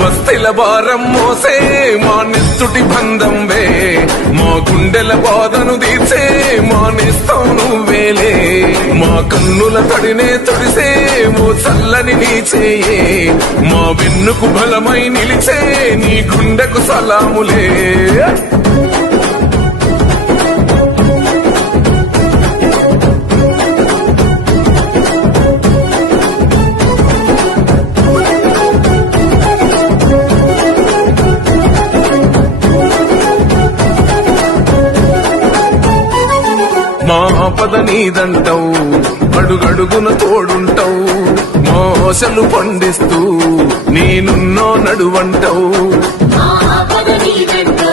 బస్తెల భారం మోసే మా నెత్తుటి బంధం వే, మా గుండెల బాధను తీర్చే మా నేస్తం నువ్వేలే, మా కన్నుల తడినే తొడిసే ఓ చల్లని నీ చేయే, మా వెన్నుకు బలమై నిలిచే నీ గుండెకు సలాములే. మా ఆపద నీదంటావు, అడుగడుగున తోడుంటావు, మా ఆశలు పండిస్తూ నేనున్నో నడువంటావు. మా ఆపద నీదంటావు,